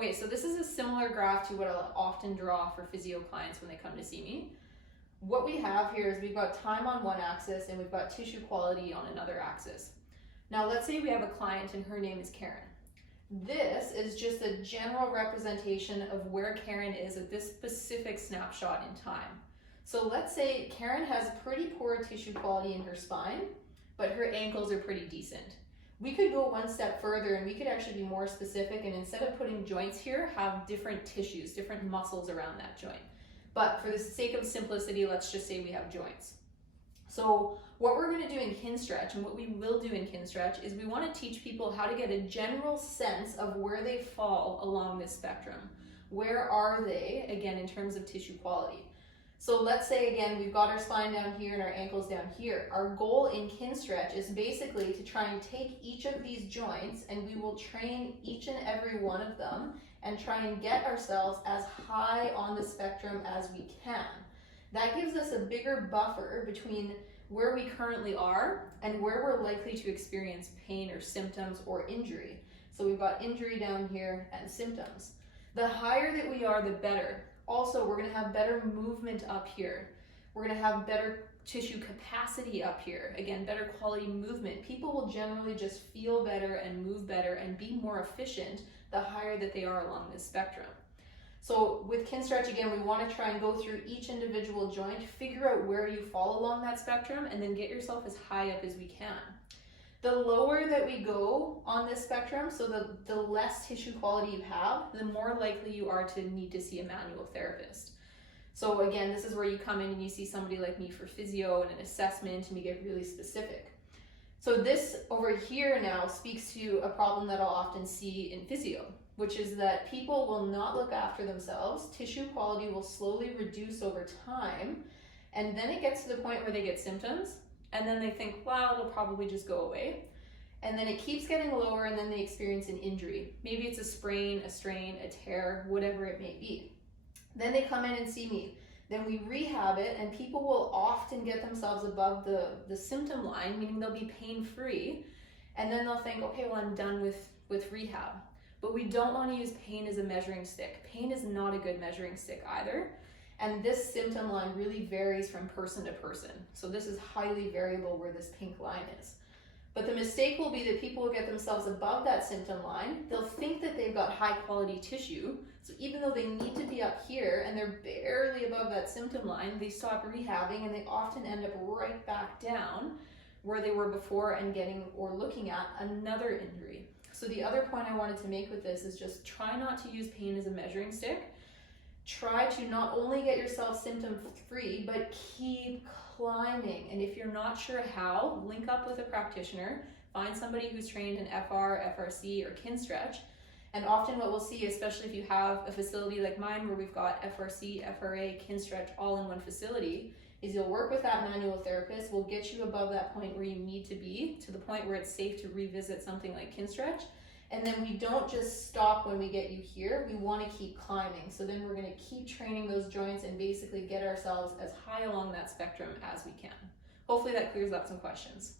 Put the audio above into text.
Okay, so this is a similar graph to what I'll often draw for physio clients when they come to see me. What we have here is we've got time on one axis and we've got tissue quality on another axis. Now let's say we have a client and her name is Karen. This is just a general representation of where Karen is at this specific snapshot in time. So let's say Karen has pretty poor tissue quality in her spine, but her ankles are pretty decent. We could go one step further and we could actually be more specific, and instead of putting joints here, have different tissues, different muscles around that joint. But for the sake of simplicity, let's just say we have joints. So what we're going to do in Kinstretch, and what we will do in Kinstretch, is we want to teach people how to get a general sense of where they fall along this spectrum. Where are they, again, in terms of tissue quality? So let's say, again, we've got our spine down here and our ankles down here. Our goal in Kinstretch is basically to try and take each of these joints, and we will train each and every one of them and try and get ourselves as high on the spectrum as we can. That gives us a bigger buffer between where we currently are and where we're likely to experience pain or symptoms or injury. So we've got injury down here and symptoms. The higher that we are, the better. Also, we're going to have better movement up here. We're going to have better tissue capacity up here. Again, better quality movement. People will generally just feel better and move better and be more efficient the higher that they are along this spectrum. So with Kinstretch, again, we want to try and go through each individual joint, figure out where you fall along that spectrum, and then get yourself as high up as we can. The lower that we go on this spectrum, so the less tissue quality you have, the more likely you are to need to see a manual therapist. So again, this is where you come in and you see somebody like me for physio and an assessment, and we get really specific. So this over here now speaks to a problem that I'll often see in physio, which is that people will not look after themselves. Tissue quality will slowly reduce over time, and then it gets to the point where they get symptoms, and then they think, well, it'll probably just go away. And then it keeps getting lower, and then they experience an injury. Maybe it's a sprain, a strain, a tear, whatever it may be. Then they come in and see me. Then we rehab it, and people will often get themselves above the symptom line, meaning they'll be pain-free, and then they'll think, okay, well, I'm done with rehab. But we don't want to use pain as a measuring stick. Pain is not a good measuring stick either. And this symptom line really varies from person to person. So this is highly variable where this pink line is. But the mistake will be that people will get themselves above that symptom line. They'll think that they've got high quality tissue. So even though they need to be up here and they're barely above that symptom line, they stop rehabbing and they often end up right back down where they were before and getting or looking at another injury. So the other point I wanted to make with this is just try not to use pain as a measuring stick. Try to not only get yourself symptom free, but keep climbing. And if you're not sure how, link up with a practitioner, find somebody who's trained in FR, FRC, or Kinstretch. And often what we'll see, especially if you have a facility like mine where we've got FRC, FRA, Kinstretch all in one facility, is you'll work with that manual therapist. We'll get you above that point where you need to be, to the point where it's safe to revisit something like Kinstretch. And then we don't just stop when we get you here, we want to keep climbing. So then we're going to keep training those joints and basically get ourselves as high along that spectrum as we can. Hopefully that clears up some questions.